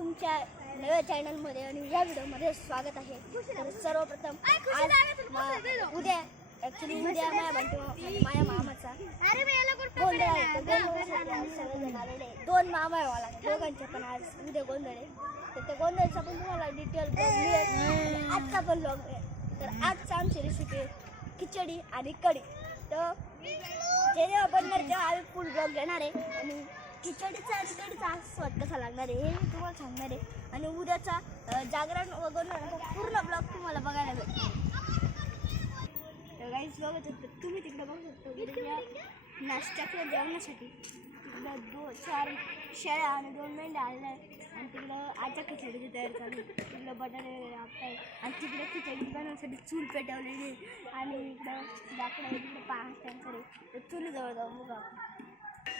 तुमच्या नव्या चॅनलमध्ये आणि या व्हिडिओमध्ये स्वागत आहे. तर सर्वप्रथम आज उद्या ॲक्च्युली उद्या माझ्या मामाचा गोंधळ आहे. सगळेजण आलेले 2 मामा आहे मला, दोघांचे पण आज उद्या गोंधळ आहे. तर त्या गोंधळचा पण तुम्हाला डिटेल मिळेल. आजचा पण ब्लॉग आहे. तर आजचा आमची रेसिपी खिचडी आणि कढी. तर जेव्हा बनणार तेव्हा आम्ही फुल ब्लॉग घेणार आहे आणि खिचडीचा आणि कढीचा स्वाद कसा लागणार आहे हे मी तुम्हाला सांगणार आहे. आणि उद्याचा जागरण व गोंधळाचा पूर्ण ब्लॉग तुम्हाला बघायला भेटेल. तर गाईस बघत शकता तुम्ही तिकडे बघू शकता उद्या नाश्त्याच्या जेवणासाठी तिकडं 4 शेळ्या आणि 2 मेंढ्या आलेल्या आहेत. आणि तिकडं आजच्या खिचडीची तयारी चालू आहे. तिकडं बटाटे वगैरे आपताय आणि तिकडे खिचडी बनवण्यासाठी चूल पेटवलेली आणि इकडं लाकडं आहे. तिकडं 5 टँकर आहे. तर चुलीजवळ जाऊन बघू आपण.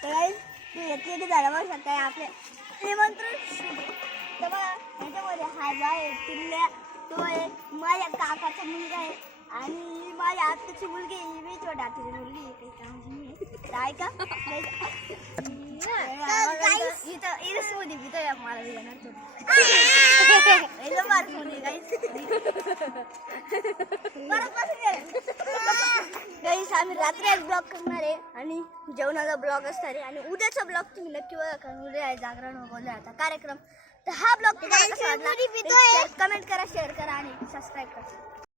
तर गाईस तुम्ही झाडं बघू शकता आपले निमंत्रण. तर बघा ह्याच्यामध्ये हायबा आहे, टिल्ल्या, तो आहे माझ्या काकाचा मुलगा आहे आणि माझ्या आत्याची मुलगी आहे. मी छोट्या आत्याची मुलगी आहे. काही काम नाही आहे का आम्ही रात्री ब्लॉग करणार आहे आणि जेवणाचा ब्लॉग असणार आहे. आणि उद्याचा ब्लॉग तुम्ही नक्की बघा कारण उद्या आहे जागरण गोंधळाचा कार्यक्रम. तर हा ब्लॉग तुम्हाला कसा वाटला कमेंट करा, शेअर करा आणि सबस्क्राईब करा.